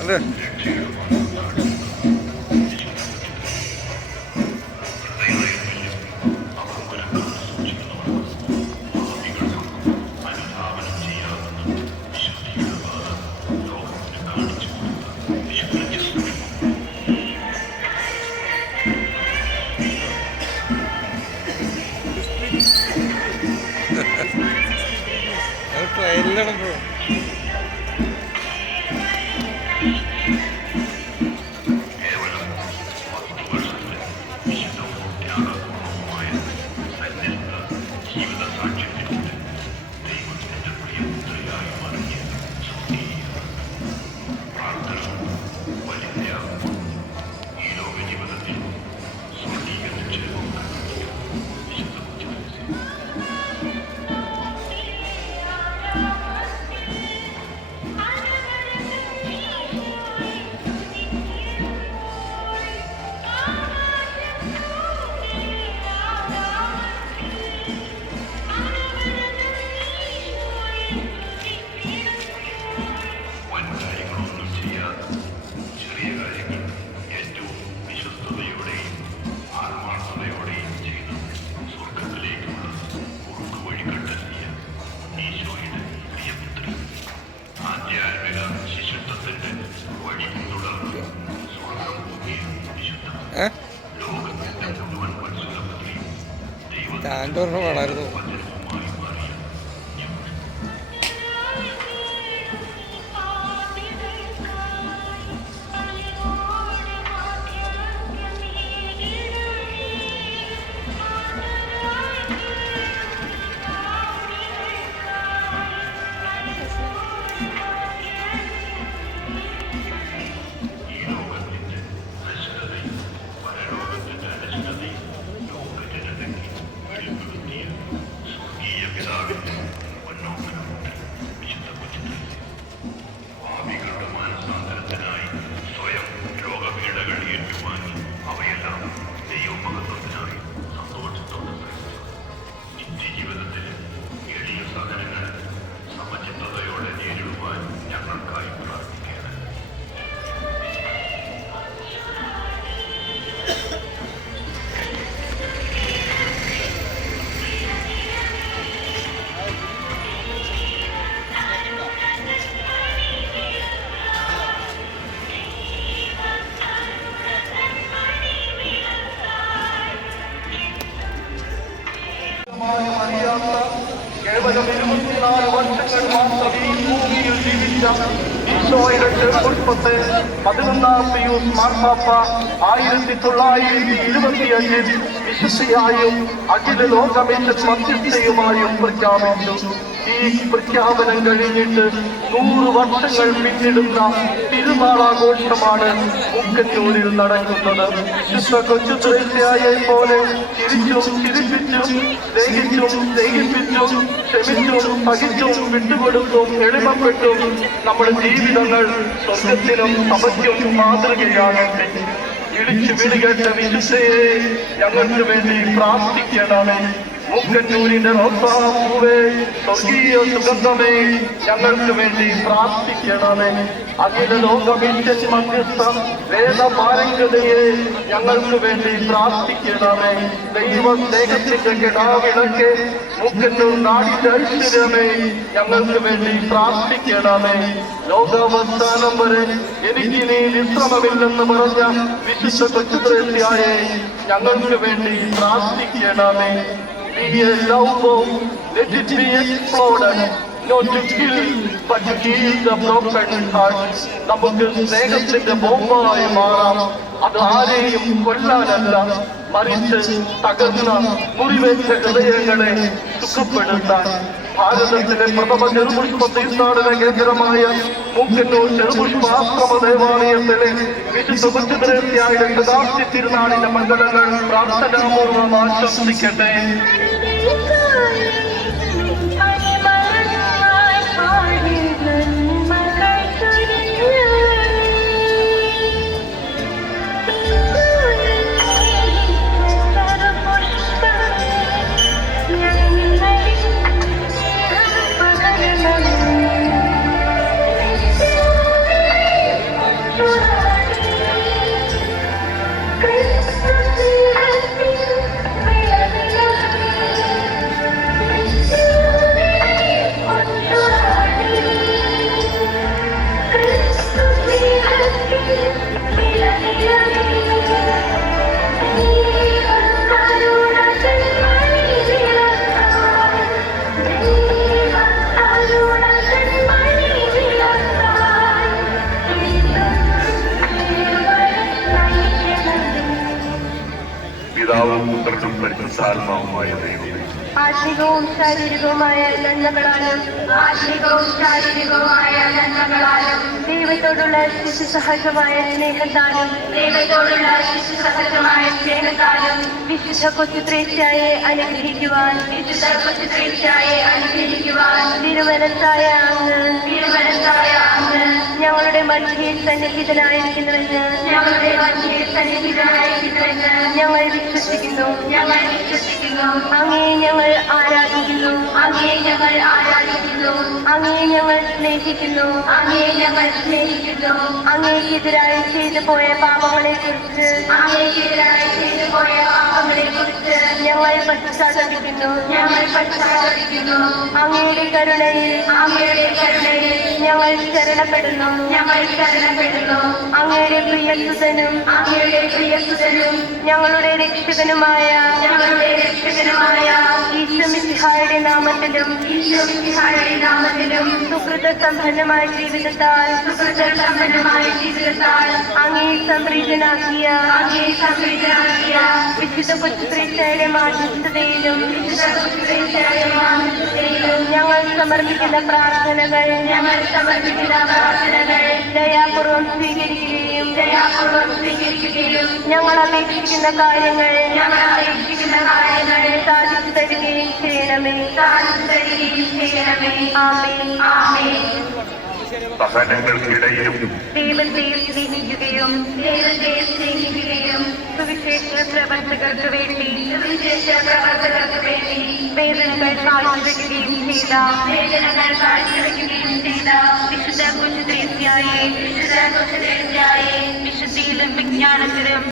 അതെ ദൈവ പാടായിരുന്നു അറിയാത്ത കേവലം ഇരുപത്തിനാല് വർഷങ്ങൾ മാത്രം ഈ ഭൂമിയിൽ ജീവിച്ച ഈശോയുടെ ചെറുപ്പത്തെ പതിനൊന്നാം പിയൂസ് മാർപ്പാപ്പ ആയിരത്തി തൊള്ളായിരത്തി ഇരുപത്തിയഞ്ചിൽ വിശുദ്ധിയായും അഖില ലോകമിഷൻ മധ്യസ്ഥയുമായും പ്രഖ്യാപിച്ചു. ഈ പ്രഖ്യാപനം കഴിഞ്ഞിട്ട് നൂറ് വർഷങ്ങൾ പിന്നിടുന്ന തിരുനാളാഘോഷമാണ് മുക്കന്നൂരിൽ നടക്കുന്നത്. വിശുദ്ധ കൊച്ചു ത്രേസ്യായെ പോലെ വിട്ടുകൊടുത്തും എളിമപ്പെട്ടും നമ്മുടെ ജീവിതങ്ങൾ സ്വർഗത്തിനും സമത്യവും മാതൃകയാകട്ടെ ഇടിച്ചു വിളികേട്ട വിശുദ്ധയെ ഞങ്ങൾക്ക് വേണ്ടി പ്രാർത്ഥിക്കണമേ. മൂക്കന്നൂരിന്റെ റോസാപ്പൂവേ സ്വർഗീയ സുഗന്ധമേ ഞങ്ങൾക്ക് വേണ്ടി പ്രാർത്ഥിക്കണമേ അഖില ലോകമിഷൻ മധ്യസ്ഥ വേദ പാരംഗതയെ ഞങ്ങൾക്ക് വേണ്ടി പ്രാർത്ഥിക്കണമേ ദൈവ സ്നേഹത്തിന്റെ കിടാവിളക്ക് മൂക്കന്നൂർ നാടിന്റെ ഐശ്വര്യമേ ഞങ്ങൾക്ക് വേണ്ടി പ്രാർത്ഥിക്കണമേ ലോകാവസ്ഥാനം വരെ എനിക്ക് നീ വിശ്രമമില്ലെന്ന് പറഞ്ഞ വിശിഷ്ട കൊച്ചുത്രേസ്യായെ ഞങ്ങൾക്ക് വേണ്ടി പ്രാർത്ഥിക്കണമേ. Be a love let it be exploded. Not to kill but to heal the broken heart നമുക്ക് സ്നേഹത്തിന്റെ ബോംബായി മാറാം അത് ആരെയും കൊല്ലാനല്ല മറിച്ച് തകർന്ന മുറിവേറ്റ ഹൃദയങ്ങളെ സുഖപ്പെടുത്താൻ ഭാരതത്തിലെ പ്രഥമ ചെറുപുഷ്പ തീർത്ഥാടന കേന്ദ്രമായ മൂക്കന്നൂർ ചെറുപുഷ്പാശ്രമ ദേവാലയത്തിലെ വിശുദ്ധ ബുദ്ധിപരത്തിയായ ശതാബ്ദി തിരുനാളിന്റെ മംഗളങ്ങൾ പ്രാർത്ഥനാപൂർവം ആശംസിക്കട്ടെ സർവശക്തനായ ദൈവമേ ആത്മികവും ശാരീരികവുമായ നന്മകളാലും ആത്മികവും ശാരീരികവുമായ നന്മകളാലും ദൈവത്തോടുള്ള ശിശുസഹജമായ സ്നേഹത്താലും ദൈവത്തോടുള്ള ശിശുസഹജമായ സ്നേഹത്താലും വിശുദ്ധ കൊച്ചുത്രേസ്യായെ അനുഗ്രഹിക്കുവാൻ വിശുദ്ധ കൊച്ചുത്രേസ്യായെ അനുഗ്രഹിക്കുവാൻ തിരുവനന്തായ അങ്ങ് തിരുവനന്തായ മധ്യയിൽ സന്നിഹിതനായിരിക്കുന്നുവെന്ന് ഞങ്ങൾ വിശ്വസിക്കുന്നു. അങ്ങേ ഞങ്ങൾ ആരാധിക്കുന്നു. അങ്ങേ ഞങ്ങൾ ആരാധിക്കുന്നു. അങ്ങേ ഞങ്ങൾ സ്നേഹിക്കുന്നു. അങ്ങേ ഞങ്ങൾ സ്നേഹിക്കുന്നു. അങ്ങേക്കെതിരായി ചെയ്തു പോയ പാപങ്ങളെ കുറിച്ച് അങ്ങേക്കെതിരായി ചെയ്തു പോയ പാപങ്ങളെ കുറിച്ച് ഞങ്ങൾ പശ്ചാത്തപിക്കുന്നു. ഞങ്ങൾ പശ്ചാത്തപിക്കുന്നു. അങ്ങയുടെ കരുണയിൽ അങ്ങയുടെ കരുണയിൽ ഞങ്ങൾ ശരണപ്പെടുന്നു. ഞങ്ങൾ ശരണപ്പെടുന്നു. അങ്ങയുടെ പ്രിയസുതനും അങ്ങയുടെ പ്രിയസുതനും ഞങ്ങളുടെ രക്ഷകനുമായ ഞങ്ങളുടെ രക്ഷകനുമായ ഈശ്വമിഹായുടെ നാമത്തിലും ഈശ്വമിഹായുടെ നാമത്തിലും സമ്പന്നമായ ജീവിതത്താൽ സുഹൃത്തസമ്പന്നമായ ജീവിതത്താൽ അങ്ങേ സംപ്രീതനാക്കിയ അങ്ങേ സംപ്രീതനാക്കിയ വിശുദ്ധ പുത്രയുടെ വിശുദ്ധ ഞങ്ങൾ സമർപ്പിക്കുന്ന പ്രാർത്ഥനകൾ ഞങ്ങൾ സമർപ്പിക്കുന്ന പ്രാർത്ഥനകൾ ദയാപൂർവം സ്വീകരിക്കുകയും ദയാപൂർവം സ്വീകരിക്കുകയും ഞങ്ങൾ അപേക്ഷിക്കുന്ന കാര്യങ്ങൾ ഞങ്ങൾ അപേക്ഷിക്കുന്ന കാര്യങ്ങൾ സാധിച്ചു തരികയും ചെയ്യണമേ സാധിച്ചു തരികയും ചെയ്യണമേ ആമേൻ ആമേൻ. സഹനങ്ങൾക്കിടയിലും ദൈവത്തെ സ്നേഹിക്കുകയും ദൈവത്തെ സ്നേഹിക്കുകയും സുവിശേഷ പ്രവർത്തകർക്ക് വേണ്ടി സുവിശേഷ പ്രവർത്തകർക്ക് വേണ്ടി വേദനകൾ കാഴ്ചവെക്കുകയും ചെയ്ത വേദനകൾ കാഴ്ചവെക്കുകയും ചെയ്ത വിശുദ്ധ വിശുദ്ധ വിശുദ്ധിയിലും വിജ്ഞാനത്തിലും